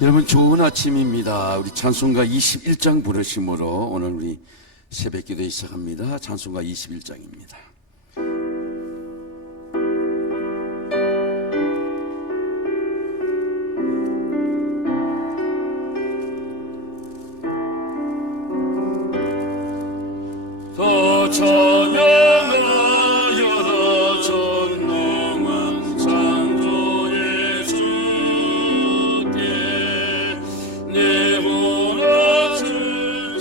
여러분 좋은 아침입니다. 우리 찬송가 21장 부르심으로 오늘 우리 새벽기도 시작합니다. 찬송가 21장입니다. 더 찬양하여라 전능한 창조의 주께 내 몸아들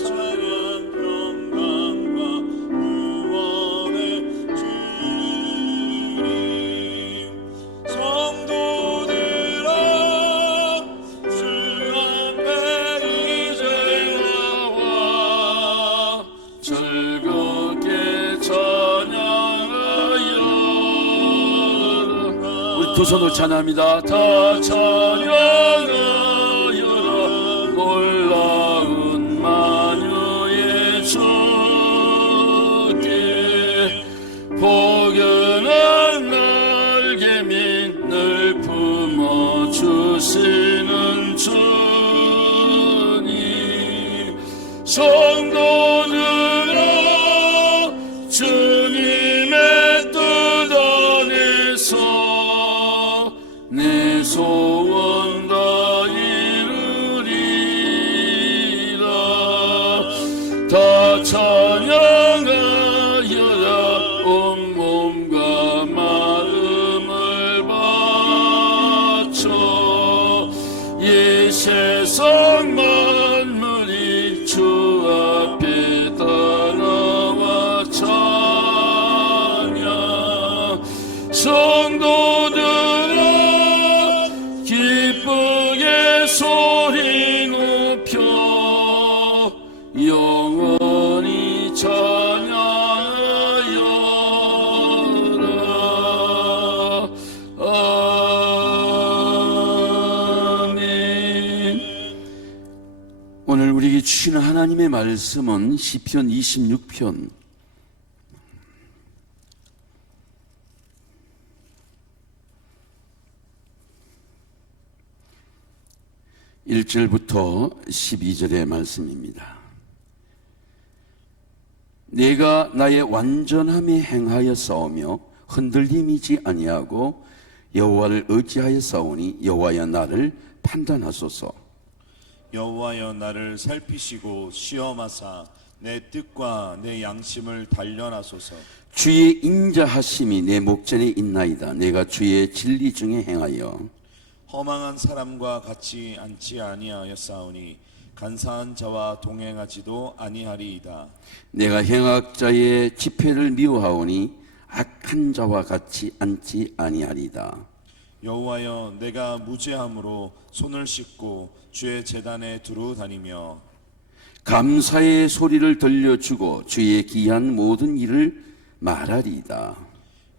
찬양 평강과 구원의 주님 성도들아 주 앞에 이제 나와 즐겁게 찬양하여 우리 두 손을 찬양합니다. 다 찬양하여라 놀라운 만유의 주께 포근한 날개민 품어주시는 주님 성도들아 주님의 뜻 안에서 내 소원 다 이루리라. 다 찬양하여라 온 몸과 마음을 바쳐 이 세상 만물이 주 앞에 다 나와 찬양 성도들아 기쁘게 소리 높여 영원히 찬양하여라. 아멘. 오늘 우리에게 주시는 하나님의 말씀은 시편 26편 1절부터 12절의 말씀입니다. 내가 나의 완전함에 행하여 싸우며 흔들림이지 아니하고 여호와를 의지하여 싸우니 여호와여 나를 판단하소서. 여호와여 나를 살피시고 시험하사 내 뜻과 내 양심을 단련하소서. 주의 인자하심이 내 목전에 있나이다. 내가 주의 진리 중에 행하여 허망한 사람과 같이 앉지 아니하였사오니 간사한 자와 동행하지도 아니하리이다. 내가 행악자의 집회를 미워하오니 악한 자와 같이 앉지 아니하리이다. 여호와여 내가 무죄함으로 손을 씻고 주의 제단에 두루 다니며 감사의 소리를 들려주고 주의 기한 모든 일을 말하리이다.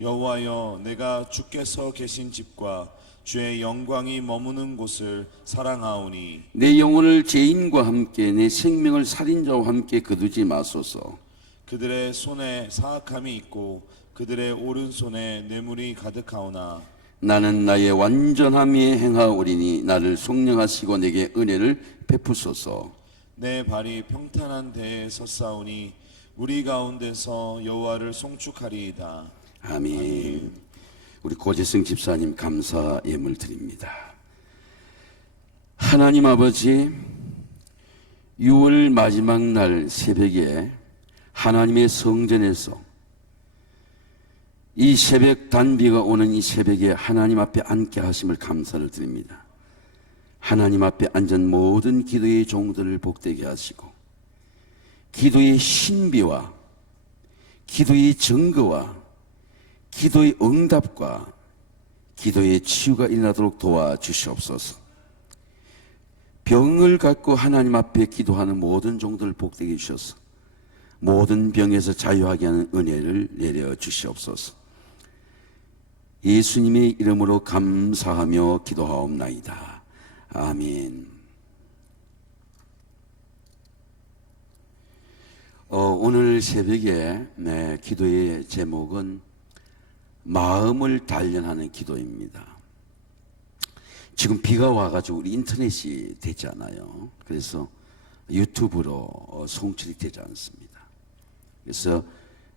여호와여 내가 주께서 계신 집과 주의 영광이 머무는 곳을 사랑하오니 내 영혼을 죄인과 함께 내 생명을 살인자와 함께 거두지 마소서. 그들의 손에 사악함이 있고 그들의 오른손에 뇌물이 가득하오나 나는 나의 완전함에 행하오리니 나를 속량하시고 내게 은혜를 베푸소서. 내 발이 평탄한 데에 섰사오니 우리 가운데서 여호와를 송축하리이다. 아멘. 우리 고재승 집사님 감사 예물 드립니다. 하나님 아버지, 6월 마지막 날 새벽에 하나님의 성전에서 이 새벽 단비가 오는 이 새벽에 하나님 앞에 앉게 하심을 감사를 드립니다. 하나님 앞에 앉은 모든 기도의 종들을 복되게 하시고 기도의 신비와 기도의 증거와 기도의 응답과 기도의 치유가 일어나도록 도와주시옵소서. 병을 갖고 하나님 앞에 기도하는 모든 종들을 복되게 주셔서 모든 병에서 자유하게 하는 은혜를 내려 주시옵소서. 예수님의 이름으로 감사하며 기도하옵나이다. 아멘. 오늘 새벽에 기도의 제목은 마음을 단련하는 기도입니다. 지금 비가 와가지고 우리 인터넷이 되지 않아요. 그래서 유튜브로 송출이 되지 않습니다. 그래서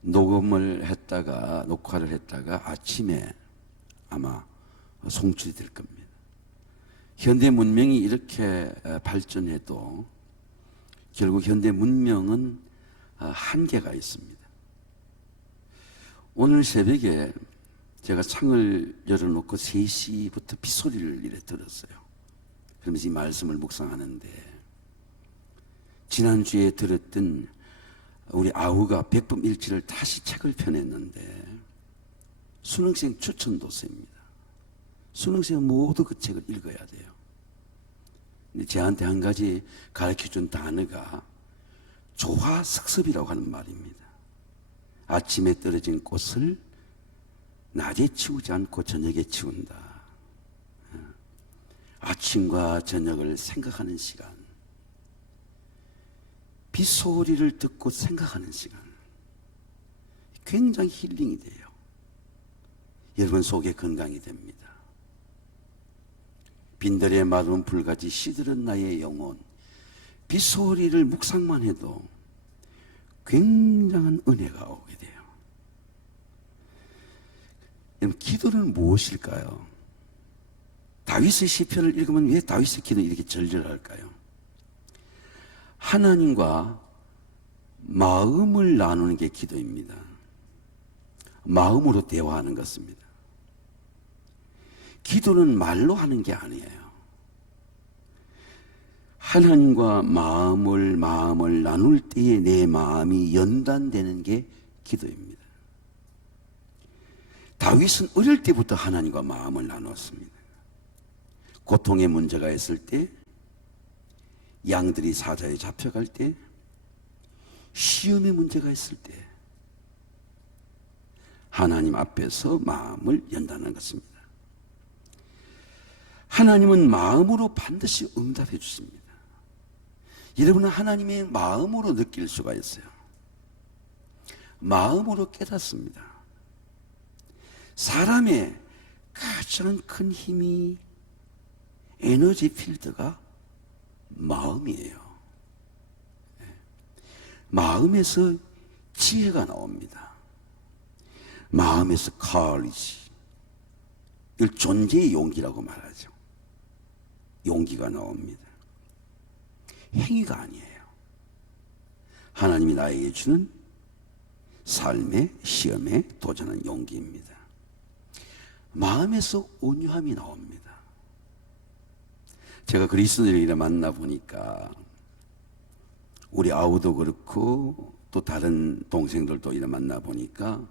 녹화를 했다가 아침에 아마 송출이 될 겁니다. 현대 문명이 이렇게 발전해도 결국 현대 문명은 한계가 있습니다. 오늘 새벽에 제가 창을 열어놓고 3시부터 빗소리를 이래 들었어요. 그러면서 이 말씀을 묵상하는데, 지난주에 들었던 우리 아우가 백범일지를 다시 책을 펴냈는데 수능생 추천도서입니다. 수능생은 모두 그 책을 읽어야 돼요. 근데 저한테 한 가지 가르쳐준 단어가 조화석습이라고 하는 말입니다. 아침에 떨어진 꽃을 낮에 치우지 않고 저녁에 치운다. 아침과 저녁을 생각하는 시간, 빗소리를 듣고 생각하는 시간, 굉장히 힐링이 돼요. 여러분 속에 건강이 됩니다. 빈들에 마른 불같이 시들은 나의 영혼, 빗소리를 묵상만 해도 굉장한 은혜가 오게 돼요. 여러분, 기도는 무엇일까요? 다윗의 시편을 읽으면 왜 다윗의 기도는 이렇게 절절할까요? 하나님과 마음을 나누는 게 기도입니다. 마음으로 대화하는 것입니다. 기도는 말로 하는 게 아니에요. 하나님과 마음을 나눌 때에 내 마음이 연단되는 게 기도입니다. 다윗은 어릴 때부터 하나님과 마음을 나눴습니다. 고통의 문제가 있을 때, 양들이 사자에 잡혀갈 때, 시험의 문제가 있을 때 하나님 앞에서 마음을 연다는 것입니다. 하나님은 마음으로 반드시 응답해 주십니다. 여러분은 하나님의 마음으로 느낄 수가 있어요. 마음으로 깨닫습니다. 사람의 가장 큰 힘이, 에너지 필드가 마음이에요. 마음에서 지혜가 나옵니다. 마음에서 커리지, 이걸 존재의 용기라고 말하죠. 용기가 나옵니다. 행위가 아니에요. 하나님이 나에게 주는 삶의 시험에 도전하는 용기입니다. 마음에서 온유함이 나옵니다. 제가 그리스도인을 만나보니까 우리 아우도 그렇고 또 다른 동생들도 이래 만나보니까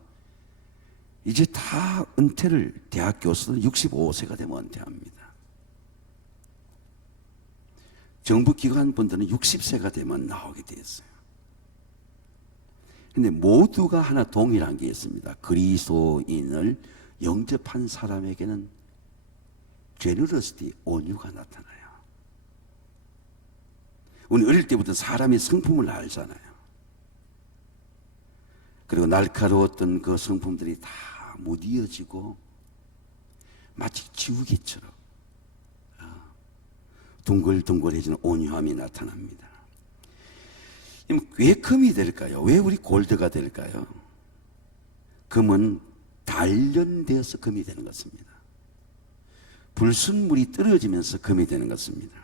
이제 다 은퇴를, 대학 교수는 65세가 되면 은퇴합니다. 정부 기관 분들은 60세가 되면 나오게 되었어요. 근데 모두가 하나 동일한 게 있습니다. 그리스도인을 영접한 사람에게는 제너러시티, 온유가 나타나요. 우리 어릴 때부터 사람의 성품을 알잖아요. 그리고 날카로웠던 그 성품들이 다 무디어지고 마치 지우개처럼 둥글둥글해지는 온유함이 나타납니다. 왜 금이 될까요? 왜 우리 골드가 될까요? 금은 단련되어서 금이 되는 것입니다. 불순물이 떨어지면서 금이 되는 것입니다.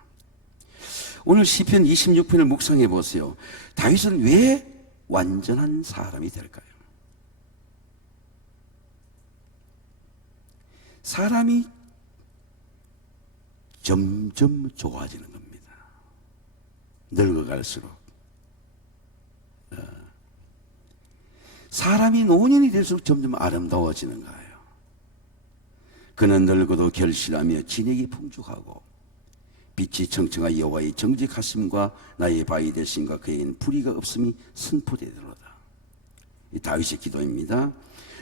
오늘 시편 26편을 묵상해 보세요. 다윗은 왜 완전한 사람이 될까요? 사람이 점점 좋아지는 겁니다. 늙어갈수록. 사람이 노년이 될수록 점점 아름다워지는 거예요. 그는 늙어도 결실하며 진액이 풍족하고 빛이 청청하 여호와의 정직하심과 나의 바위 되심과 그에게는 불의가 없음이 선포되리로다. 이 다윗의 기도입니다.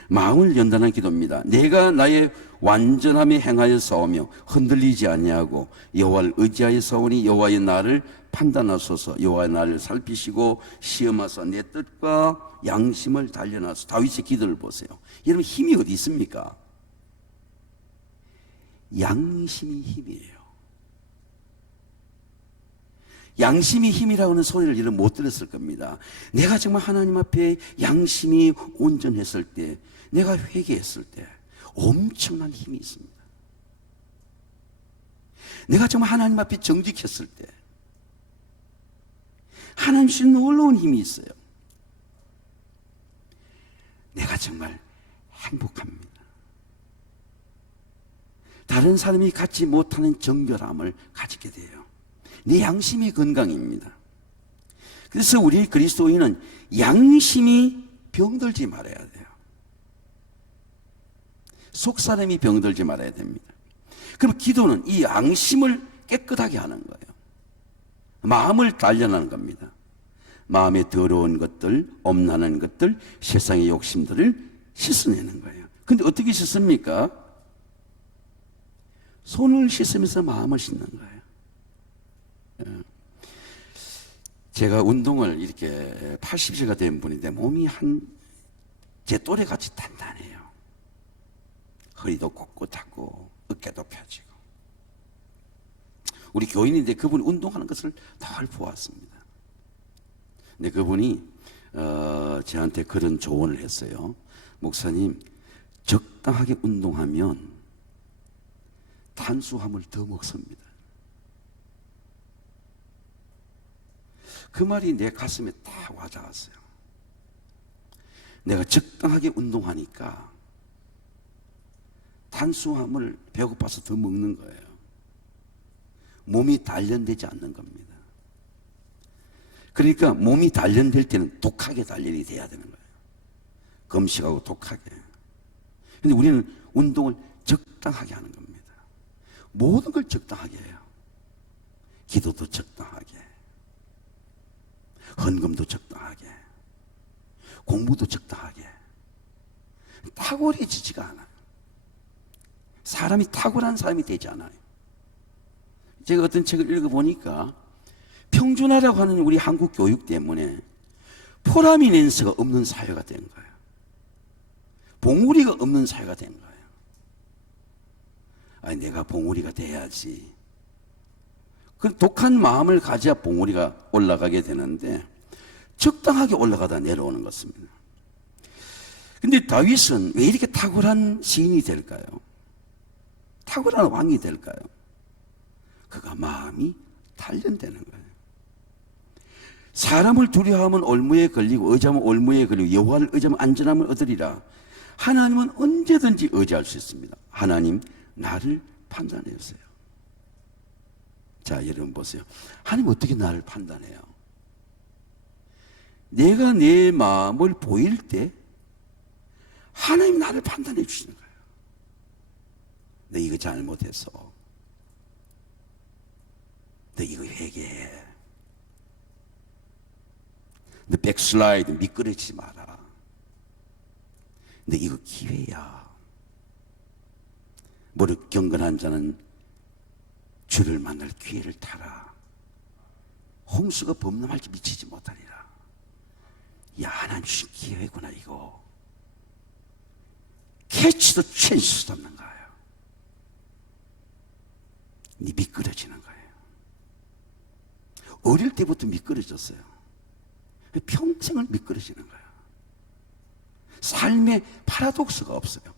마음을 연단한 기도입니다. 내가 나의 완전함에 행하여 싸우며 흔들리지 아니하고 여호와를 의지하여 싸우니 여호와의 나를 판단하소서. 여호와의 나를 살피시고 시험하사 내 뜻과 양심을 단련하소서. 다윗의 기도를 보세요. 여러분, 힘이 어디 있습니까? 양심이 힘이에요. 양심이 힘이라고 하는 소리를 여러분 못 들었을 겁니다. 내가 정말 하나님 앞에 양심이 온전했을 때, 내가 회개했을 때 엄청난 힘이 있습니다. 내가 정말 하나님 앞에 정직했을 때 하나님 주신 놀라운 힘이 있어요. 내가 정말 행복합니다. 다른 사람이 갖지 못하는 정결함을 가지게 돼요. 내 양심이 건강입니다. 그래서 우리 그리스도인은 양심이 병들지 말아야 돼요. 속사람이 병들지 말아야 됩니다. 그럼 기도는 이 양심을 깨끗하게 하는 거예요. 마음을 단련하는 겁니다. 마음에 더러운 것들, 엄난한 것들, 세상의 욕심들을 씻어내는 거예요. 근데 어떻게 씻습니까? 손을 씻으면서 마음을 씻는 거예요. 제가 운동을 이렇게 80세가 된 분인데 몸이 제 또래 같이 단단해요. 허리도 꼿꼿하고 어깨도 펴지고. 우리 교인인데 그분이 운동하는 것을 늘 보았습니다. 근데 그분이 저한테 그런 조언을 했어요. 목사님, 적당하게 운동하면 탄수화물 더 먹습니다. 그 말이 내 가슴에 딱 와닿았어요. 내가 적당하게 운동하니까 탄수화물 배고파서 더 먹는 거예요. 몸이 단련되지 않는 겁니다. 그러니까 몸이 단련될 때는 독하게 단련이 돼야 되는 거예요. 금식하고 독하게. 근데 우리는 운동을 적당하게 하는 겁니다. 모든 걸 적당하게 해요. 기도도 적당하게, 헌금도 적당하게, 공부도 적당하게. 탁월해지지가 않아요. 사람이 탁월한 사람이 되지 않아요. 제가 어떤 책을 읽어보니까 평준화라고 하는 우리 한국 교육 때문에 포라미넨스가 없는 사회가 된 거예요. 봉우리가 없는 사회가 된 거예요. 아니, 내가 봉우리가 돼야지. 그 독한 마음을 가져야 봉우리가 올라가게 되는데 적당하게 올라가다 내려오는 것입니다. 근데 다윗은 왜 이렇게 탁월한 시인이 될까요? 탁월한 왕이 될까요? 그가 마음이 단련되는 거예요. 사람을 두려워하면 올무에 걸리고 의지하면 올무에 걸리고 여호와를 의지하면 안전함을 얻으리라. 하나님은 언제든지 의지할 수 있습니다. 하나님, 나를 판단해 주세요. 자, 여러분 보세요. 하나님 어떻게 나를 판단해요? 내가 내 마음을 보일 때 하나님 나를 판단해 주시는 거예요. 너 이거 잘못했어. 너 이거 회개해. 너 백슬라이드 미끄러지지 마라. 너 이거 기회야. 무릇 경건한 자는 주를 만날 기회를 타라. 홍수가 범람할지 미치지 못하리라. 야, 하나님 주신 기회구나 이거. 캐치도 찬스 잡는 거예요. 네 미끄러지는 거예요. 어릴 때부터 미끄러졌어요. 평생을 미끄러지는 거예요. 삶에 파라독스가 없어요.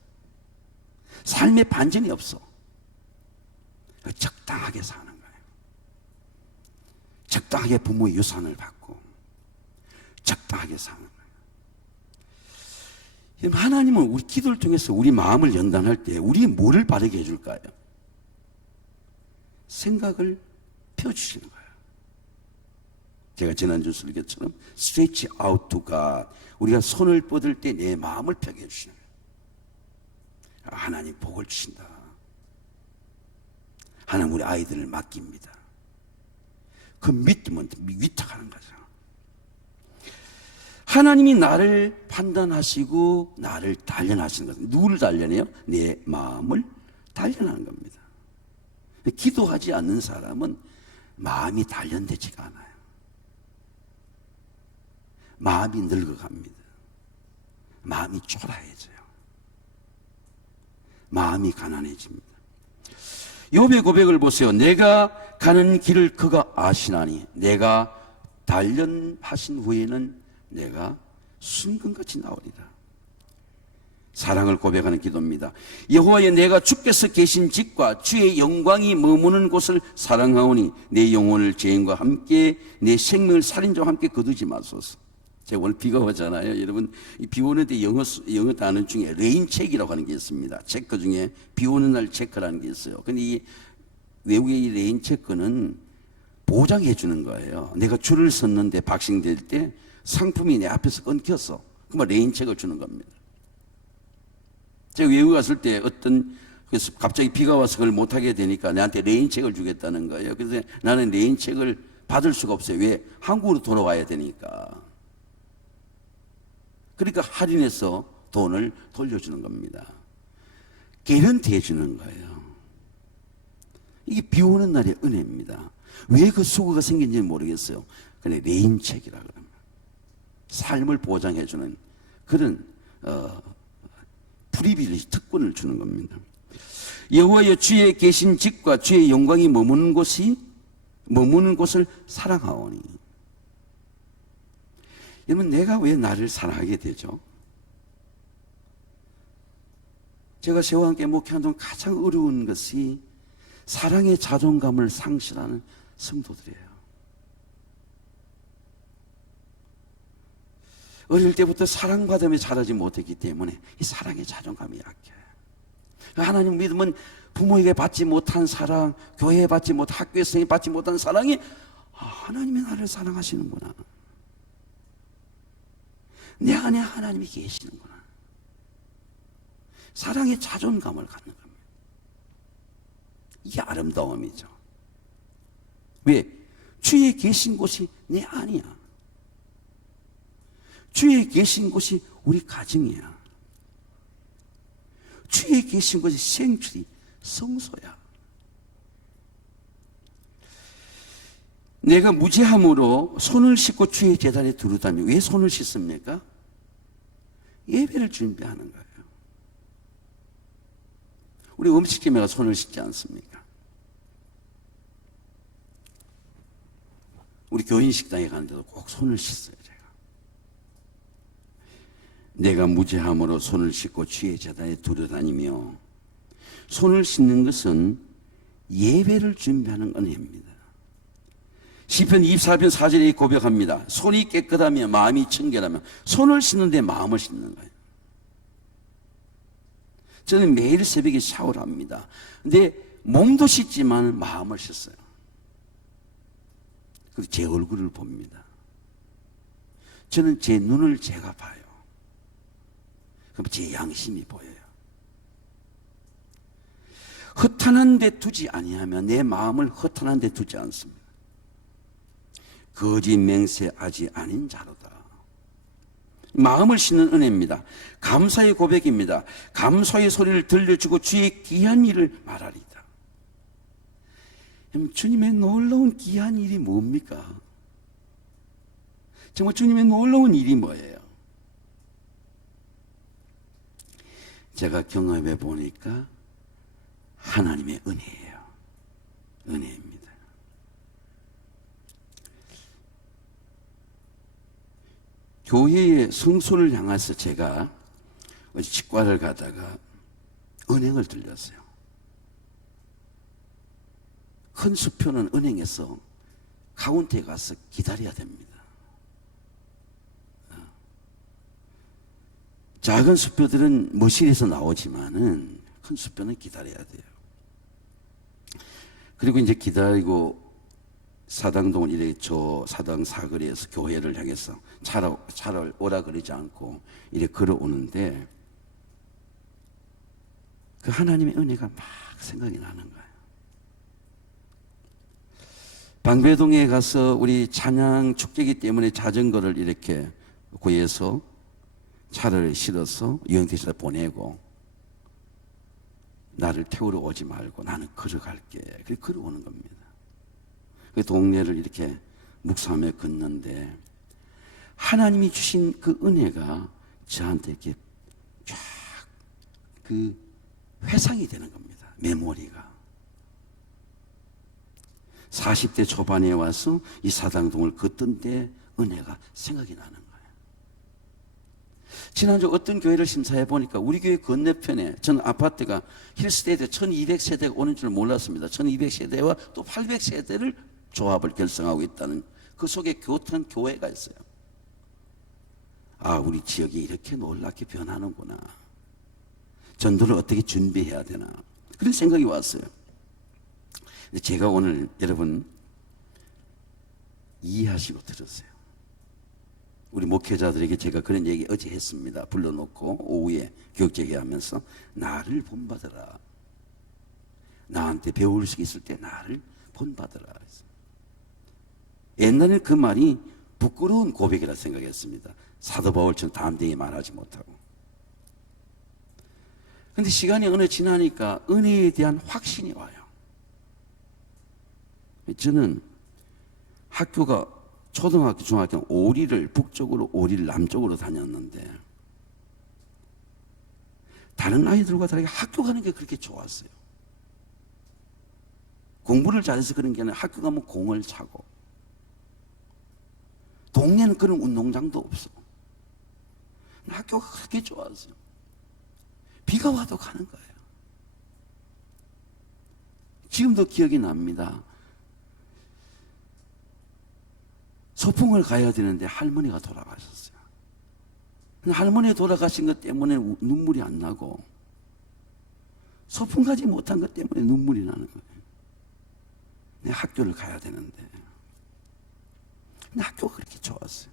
삶에 반전이 없어. 적당하게 사는 거예요. 적당하게 부모의 유산을 받고 적당하게 사는 거예요. 하나님은 우리 기도를 통해서 우리 마음을 연단할 때 우리 뭐를 바르게 해줄까요? 생각을 펴주시는 거예요. 제가 지난주 설교처럼 stretch out to God, 우리가 손을 뻗을 때 내 마음을 펴게 해주시는 거예요. 하나님 복을 주신다. 하나님 우리 아이들을 맡깁니다. 그 믿으면 위탁하는 거죠. 하나님이 나를 판단하시고 나를 단련하시는 것은 누구를 단련해요? 내 마음을 단련하는 겁니다. 기도하지 않는 사람은 마음이 단련되지가 않아요. 마음이 늙어갑니다. 마음이 초라해져요. 마음이 가난해집니다. 욥의 고백을 보세요. 내가 가는 길을 그가 아시나니 내가 단련하신 후에는 내가 순금같이 나오리라. 사랑을 고백하는 기도입니다. 여호와여, 내가 주께서 계신 집과 주의 영광이 머무는 곳을 사랑하오니 내 영혼을 죄인과 함께 내 생명을 살인자와 함께 거두지 마소서. 제가 오늘 비가 오잖아요. 여러분, 비 오는데 영어 단어 중에 레인체크라고 하는 게 있습니다. 체크 중에 비 오는 날 체크라는 게 있어요. 근데 이 외국의 이 레인체크는 보장해 주는 거예요. 내가 줄을 섰는데 박싱될 때 상품이 내 앞에서 끊겼어. 그러면 레인체크를 주는 겁니다. 제가 외국 갔을 때 그래서 갑자기 비가 와서 그걸 못하게 되니까 내한테 레인책을 주겠다는 거예요. 그래서 나는 레인책을 받을 수가 없어요. 왜? 한국으로 돌아와야 되니까. 그러니까 할인해서 돈을 돌려주는 겁니다. 개런티 해주는 거예요. 이게 비 오는 날의 은혜입니다. 왜 그 수고가 생긴지는 모르겠어요. 근데 레인책이라 그러면 삶을 보장해주는 그런 프리빌리지 특권을 주는 겁니다. 여호와여, 주의 계신 집과 주의 영광이 머무는 곳을 사랑하오니. 여러분, 내가 왜 나를 사랑하게 되죠? 제가 세와 함께 목회하는 동안 가장 어려운 것이 사랑의 자존감을 상실하는 성도들이에요. 어릴 때부터 사랑받으며 자라지 못했기 때문에 이 사랑의 자존감이 약해요. 하나님 믿으면 부모에게 받지 못한 사랑, 교회에 받지 못, 학교에서 받지 못한 사랑이 하나님이 나를 사랑하시는구나. 내 안에 하나님이 계시는구나. 사랑의 자존감을 갖는 겁니다. 이게 아름다움이죠. 왜? 주의 계신 곳이 내 안이야. 주의 계신 곳이 우리 가정이야. 주의 계신 곳이 생출이 성소야. 내가 무죄함으로 손을 씻고 주의 제단에 두루다니. 왜 손을 씻습니까? 예배를 준비하는 거예요. 우리 음식점에 가서 손을 씻지 않습니까? 우리 교인 식당에 가는데도 꼭 손을 씻어요. 내가 무죄함으로 손을 씻고 주의 제단에 두루다니며. 손을 씻는 것은 예배를 준비하는 은혜입니다. 시편 24편 4절에 고백합니다. 손이 깨끗하며 마음이 청결하며. 손을 씻는데 마음을 씻는 거예요. 저는 매일 새벽에 샤워를 합니다. 근데 몸도 씻지만 마음을 씻어요. 그리고 제 얼굴을 봅니다. 저는 제 눈을 제가 봐요. 그럼 제 양심이 보여요. 허탄한 데 두지 아니하면 내 마음을 허탄한 데 두지 않습니다. 거짓 맹세하지 아닌 자로다. 마음을 씻는 은혜입니다. 감사의 고백입니다. 감사의 소리를 들려주고 주의 귀한 일을 말하리다. 주님의 놀라운 귀한 일이 뭡니까? 정말 주님의 놀라운 일이 뭐예요? 제가 경험해 보니까 하나님의 은혜예요. 은혜입니다. 교회의 성소를 향해서 제가 어제 치과를 가다가 은행을 들렸어요. 큰 수표는 은행에서 카운터에 가서 기다려야 됩니다. 작은 수표들은 머신에서 나오지만은 큰 수표는 기다려야 돼요. 그리고 이제 기다리고 사당동을 이래 저 사당 사거리에서 교회를 향해서 차를 오라 그러지 않고 이래 걸어오는데 그 하나님의 은혜가 막 생각이 나는 거예요. 방배동에 가서 우리 찬양 축제이기 때문에 자전거를 이렇게 구해서 차를 실어서 여행대에다 보내고 나를 태우러 오지 말고 나는 걸어갈게. 그렇게 걸어오는 겁니다. 그 동네를 이렇게 묵상하며 걷는데 하나님이 주신 그 은혜가 저한테 이렇게 쫙 그 회상이 되는 겁니다. 메모리가. 40대 초반에 와서 이 사당동을 걷던 때 은혜가 생각이 나는 거예요. 지난주 어떤 교회를 심사해 보니까 우리 교회 건너편에, 저는 아파트가 힐스테이트 1200세대가 오는 줄 몰랐습니다. 1200세대와 또 800세대를 조합을 결성하고 있다는, 그 속에 교탄 교회가 있어요. 아, 우리 지역이 이렇게 놀랍게 변하는구나. 전도를 어떻게 준비해야 되나, 그런 생각이 왔어요. 제가 오늘 여러분 이해하시고 들으세요. 우리 목회자들에게 제가 그런 얘기 어제 했습니다. 불러놓고 오후에 교육제기 하면서 나를 본받아라. 나한테 배울 수 있을 때 나를 본받아라. 옛날에는 그 말이 부끄러운 고백이라 생각했습니다. 사도 바울처럼 담대히 말하지 못하고. 그런데 시간이 어느 지나니까 은혜에 대한 확신이 와요. 저는 학교가 초등학교, 중학교 오리를 북쪽으로, 오리를 남쪽으로 다녔는데 다른 아이들과 다르게 학교 가는 게 그렇게 좋았어요. 공부를 잘해서 그런 게 아니라 학교 가면 공을 차고, 동네는 그런 운동장도 없어. 학교가 그렇게 좋았어요. 비가 와도 가는 거예요. 지금도 기억이 납니다. 소풍을 가야 되는데 할머니가 돌아가셨어요. 할머니 돌아가신 것 때문에 눈물이 안 나고, 소풍 가지 못한 것 때문에 눈물이 나는 거예요. 내 학교를 가야 되는데. 근데 학교가 그렇게 좋았어요.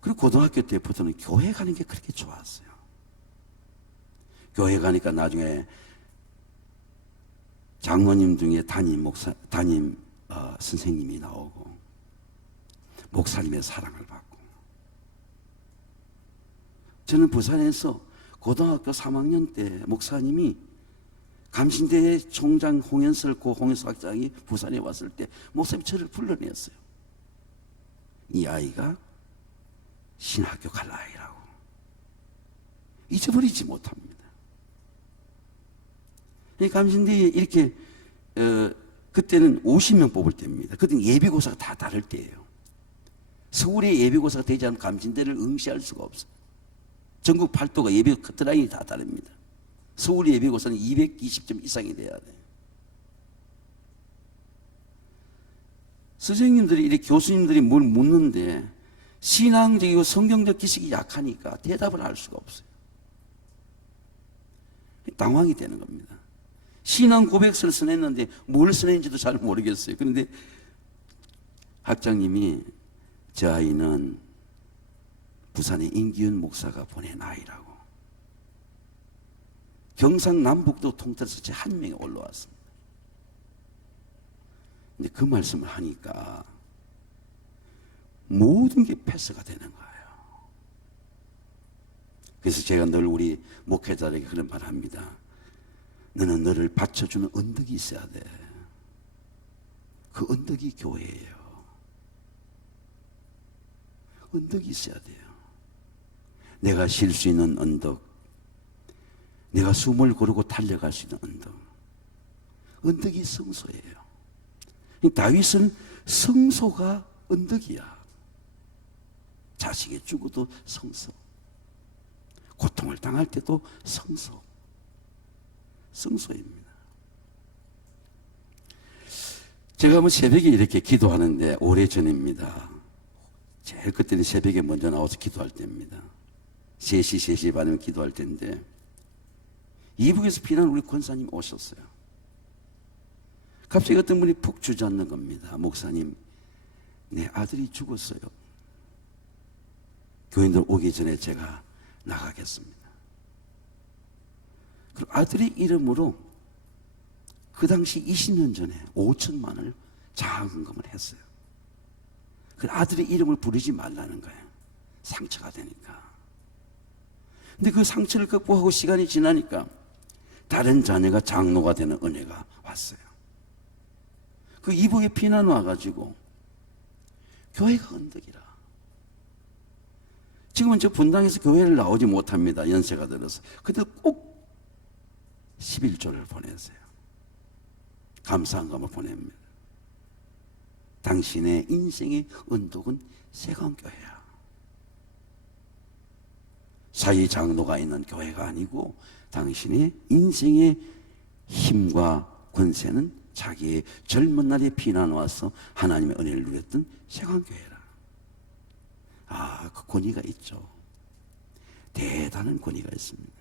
그리고 고등학교 때부터는 교회 가는 게 그렇게 좋았어요. 교회 가니까 나중에 장로님 중에 담임 선생님이 나오고, 목사님의 사랑을 받고. 저는 부산에서 고등학교 3학년 때 목사님이 감신대 총장 홍현설 고 홍현설 학장이 부산에 왔을 때 목사님이 저를 불러냈어요. 이 아이가 신학교 갈 아이라고. 잊어버리지 못합니다. 이 감신대에 이렇게 그때는 50명 뽑을 때입니다. 그때는 예비고사가 다 다를 때예요. 서울의 예비고사가 되지 않으면 감신대를 응시할 수가 없어요. 전국 팔도가 예비 커트라인이 다 다릅니다. 서울 예비고사는 220점 이상이 돼야 돼요. 선생님들이, 이렇게 교수님들이 뭘 묻는데 신앙적이고 성경적 지식이 약하니까 대답을 할 수가 없어요. 당황이 되는 겁니다. 신앙 고백서를 써냈는데 뭘 써냈는지도 잘 모르겠어요. 그런데 학장님이 저 아이는 부산의 임기윤 목사가 보낸 아이라고. 경상남북도 통틀어서 제 한 명이 올라왔습니다. 근데 그 말씀을 하니까 모든 게 패스가 되는 거예요. 그래서 제가 늘 우리 목회자에게 그런 말 합니다. 너는 너를 받쳐주는 언덕이 있어야 돼. 그 언덕이 교회예요. 언덕이 있어야 돼요. 내가 쉴 수 있는 언덕, 내가 숨을 고르고 달려갈 수 있는 언덕, 언덕이 성소예요. 다윗은 성소가 언덕이야. 자식이 죽어도 성소, 고통을 당할 때도 성소, 성소입니다. 제가 뭐 새벽에 이렇게 기도하는데 오래전입니다. 제일 그때는 새벽에 먼저 나와서 기도할 때입니다. 3시, 3시 반이면 기도할 때인데 이북에서 피난 우리 권사님 오셨어요. 갑자기 어떤 분이 푹 주저앉는 겁니다. 목사님, 내 아들이 죽었어요. 교인들 오기 전에 제가 나가겠습니다. 그리고 아들의 이름으로 그 당시 20년 전에 5천만을 자금을 했어요. 그 아들의 이름을 부르지 말라는 거예요. 상처가 되니까. 근데 그 상처를 극복하고 시간이 지나니까 다른 자녀가 장로가 되는 은혜가 왔어요. 그 이북에 피난 와가지고 교회가 언덕이라. 지금은 저 분당에서 교회를 나오지 못합니다. 연세가 들어서. 근데 꼭 11조를 보내세요. 감사한감을 보냅니다. 당신의 인생의 언덕은 세강교회야. 사회 장로가 있는 교회가 아니고 당신의 인생의 힘과 권세는 자기의 젊은 날에 피난 와서 하나님의 은혜를 누렸던 세강교회라. 그 권위가 있죠. 대단한 권위가 있습니다.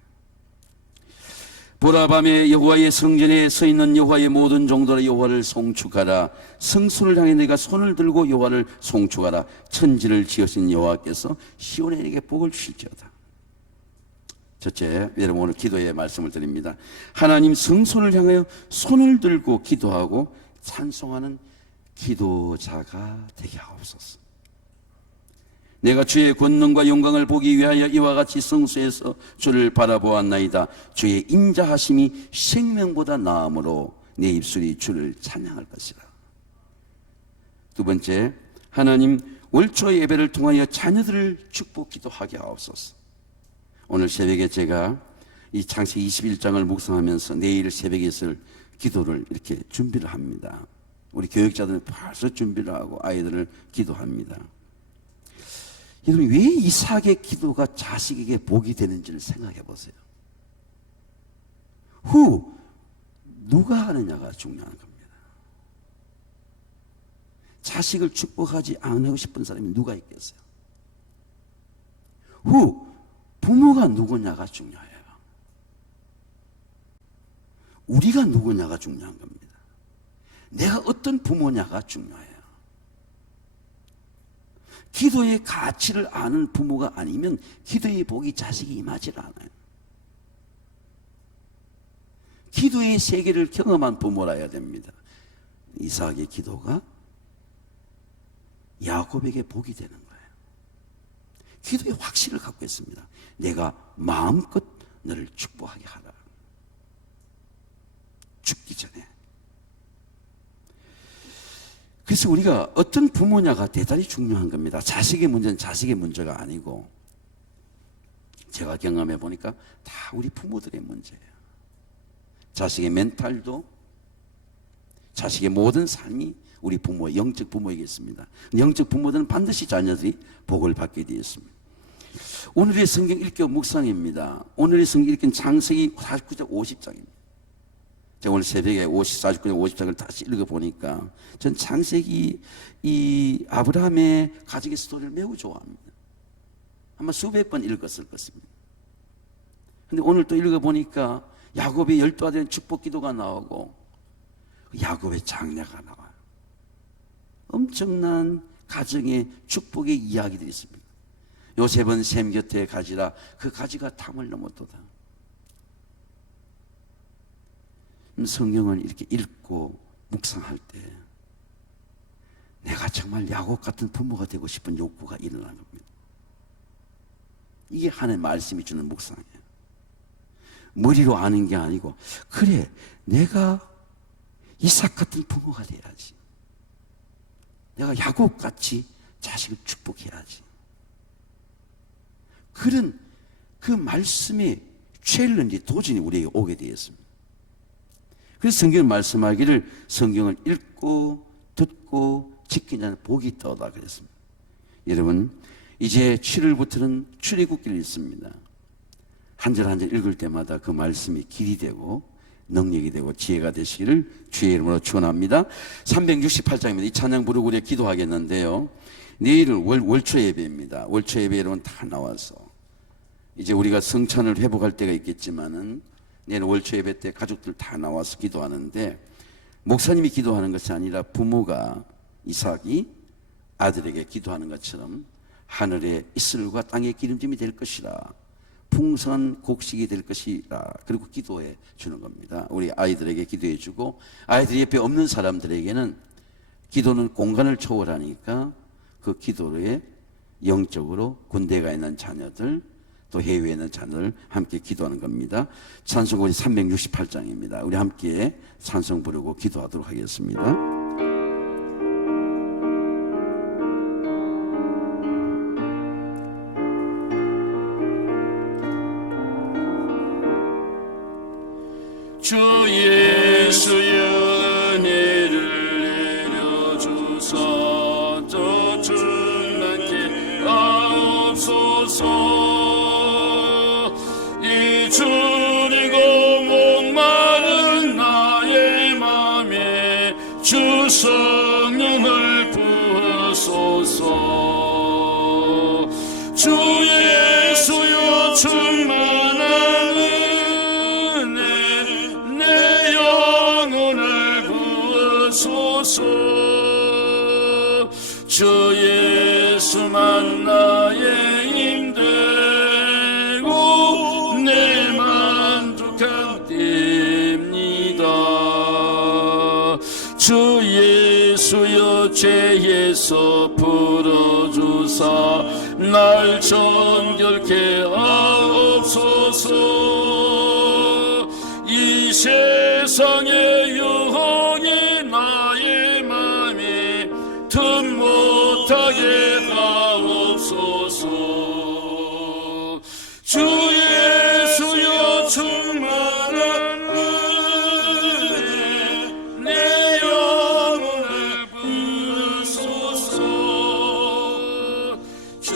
보라밤에 여호와의 성전에 서 있는 여호와의 모든 종들아 여호와를 송축하라. 성소를 향해 내가 손을 들고 여호와를 송축하라. 천지를 지으신 여호와께서 시온에게 복을 주실지어다. 첫째, 여러분 오늘 기도의 말씀을 드립니다. 하나님 성소를 향하여 손을 들고 기도하고 찬송하는 기도자가 되게 하옵소서. 내가 주의 권능과 영광을 보기 위하여 이와 같이 성소에서 주를 바라보았나이다. 주의 인자하심이 생명보다 나음으로 내 입술이 주를 찬양할 것이라. 두 번째, 하나님 월초 예배를 통하여 자녀들을 축복기도 하게 하옵소서. 오늘 새벽에 제가 이 창세기 21장을 묵상하면서 내일 새벽에 있을 기도를 이렇게 준비를 합니다. 우리 교육자들은 벌써 준비를 하고 아이들을 기도합니다. 여러분, 왜 이삭의 기도가 자식에게 복이 되는지를 생각해 보세요. 누가 하느냐가 중요한 겁니다. 자식을 축복하지 않고 싶은 사람이 누가 있겠어요? 부모가 누구냐가 중요해요. 우리가 누구냐가 중요한 겁니다. 내가 어떤 부모냐가 중요해요. 기도의 가치를 아는 부모가 아니면 기도의 복이 자식이 임하지 않아요. 기도의 세계를 경험한 부모라야 됩니다. 이삭의 기도가 야곱에게 복이 되는 거예요. 기도의 확신을 갖고 있습니다. 내가 마음껏 너를 축복하게 하라. 죽기 전에. 그래서 우리가 어떤 부모냐가 대단히 중요한 겁니다. 자식의 문제는 자식의 문제가 아니고 제가 경험해 보니까 다 우리 부모들의 문제예요. 자식의 멘탈도 자식의 모든 삶이 우리 부모, 영적 부모에게 있습니다. 영적 부모들은 반드시 자녀들이 복을 받게 되어 있습니다. 오늘의 성경 읽기 묵상입니다. 오늘의 성경 읽기는 창세기 49장 50장입니다. 제가 오늘 새벽에 49장 50장을 다시 읽어보니까 전 창세기 이 아브라함의 가족의 스토리를 매우 좋아합니다. 아마 수백 번 읽었을 것입니다. 근데 오늘 또 읽어보니까 야곱의 12아들의 축복 기도가 나오고 야곱의 장례가 나와요. 엄청난 가정의 축복의 이야기들이 있습니다. 요셉은 셈 곁에 가지라 그 가지가 탐을 넘었도다. 성경을 이렇게 읽고 묵상할 때 내가 정말 야곱 같은 부모가 되고 싶은 욕구가 일어나는 겁니다. 이게 하나님의 말씀이 주는 묵상이에요. 머리로 아는 게 아니고 그래 내가 이삭 같은 부모가 돼야지. 내가 야곱같이 자식을 축복해야지. 그런 그 말씀의 챌린지 도전이 우리에게 오게 되었습니다. 그래서 성경은 말씀하기를 성경을 읽고 듣고 지키는 자는 복이 있다고 그랬습니다. 여러분 이제 7월부터는 출애굽기를 읽습니다. 한 절 한 절 읽을 때마다 그 말씀이 길이 되고 능력이 되고 지혜가 되시기를 주의 이름으로 축원합니다. 368장입니다. 이 찬양 부르고 우리가 기도하겠는데요. 내일은 월초 예배입니다. 월초 예배 여러분 다 나와서 이제 우리가 성찬을 회복할 때가 있겠지만은 내일 월초 예배 때 가족들 다 나와서 기도하는데 목사님이 기도하는 것이 아니라 부모가 이삭이 아들에게 기도하는 것처럼 하늘의 이슬과 땅의 기름짐이 될 것이라 풍성한 곡식이 될 것이라 그리고 기도해 주는 겁니다. 우리 아이들에게 기도해 주고 아이들 옆에 없는 사람들에게는 기도는 공간을 초월하니까 그 기도에 영적으로 군대가 있는 자녀들 또 해외에 있는 자녀들 함께 기도하는 겁니다. 찬송곡이 368장입니다. 우리 함께 찬송 부르고 기도하도록 하겠습니다. 주 예수의 은혜를 내려주사 저 충만케 하옵소서. 이 줄이고 목마른 나의 맘에 주 성령을 부으소서. 주 예수여 충만한 은혜 내 영혼을 부으소서. 주 예수만 나의 힘되고 내 만족한 됩니다. 주 예수여 죄에서 풀어주사 날 정결케 하옵소서. 이 세상의 유혹이 나의 맘에 틈 못하게 하옵소서. 주 예수여 충만한 은혜 내 영혼을 부으소서. 주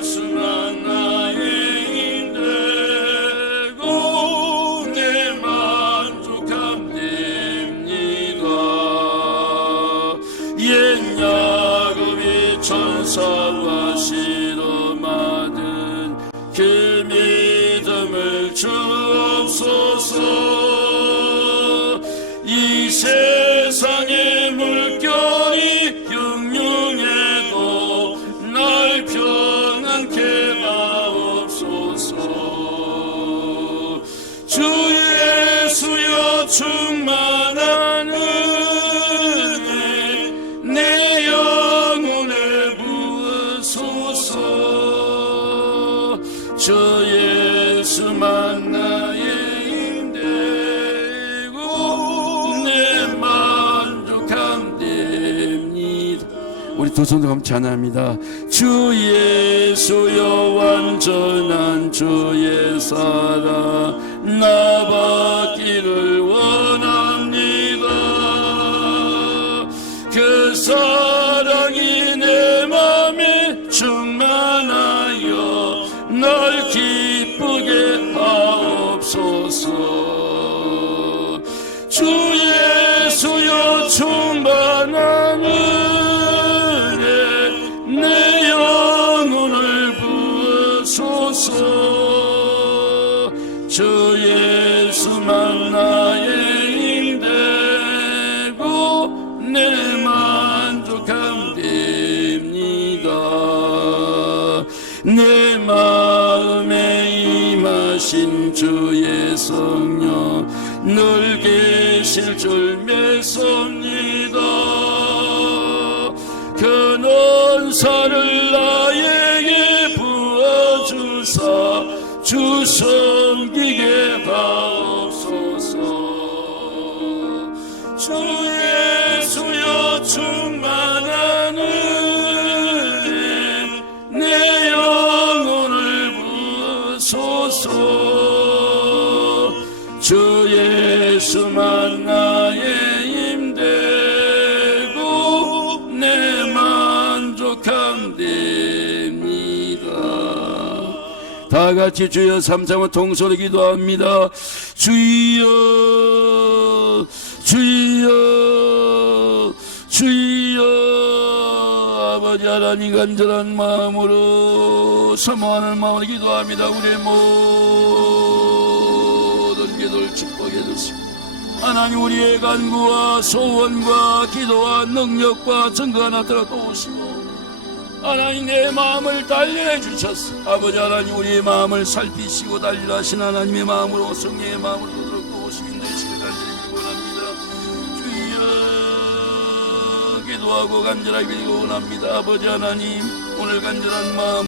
예수만 나의 힘되고 내 만족함 됩니다. 옛 야곱이 천사와 실험하는 그 믿음을 주옵소서. 이 세상의 물결이 흉흉해도 날 평안케 하옵소서. 주 예수여 충만한 은혜 내 영혼을 부으소서. 주 예수만 나의 힘되고 내 만족함 됩니다. 우리 두 손으로 함께 찬양합니다. 주 예수여 완전한 주의 사랑 나 받기를 원합니다. 그 사랑이 내 맘에 충만하여 날 기쁘게 하옵소서. 주 예수여 충만한 은혜 내 영혼을 부으소서. 주 예수만 나의 힘되고 내 만족함 됩니다. 내 마음에 임하신 주의 성령 늘 계실 줄 믿습니다. 그 논사를 나에게 부어주사 주 섬기게 하옵소서. 주 예수여 충만한 은혜 내 영혼을 부으소서. 주 예수만 나의 힘되고 내 만족함 됩니다. 다 같이 주여 삼삼오 통소리 기도합니다. 주여 주여 주여. 아버지 하나님 간절한 마음으로 사모하는 마음으로 기도합니다. 우리의 모든 기도를 축복해 주시고 하나님 우리의 간구와 소원과 기도와 능력과 증거 하나들어 도우시고 하나님 내 마음을 달리해 주셨어. 아버지 하나님 우리의 마음을 살피시고 달리하신 하나님의 마음으로 성령의 마음으로 도도록 도우시기 되시길 간절히 원합니다. 주여 기도하고 간절하게 빌고 원합니다. 아버지 하나님 오늘 간절한 마음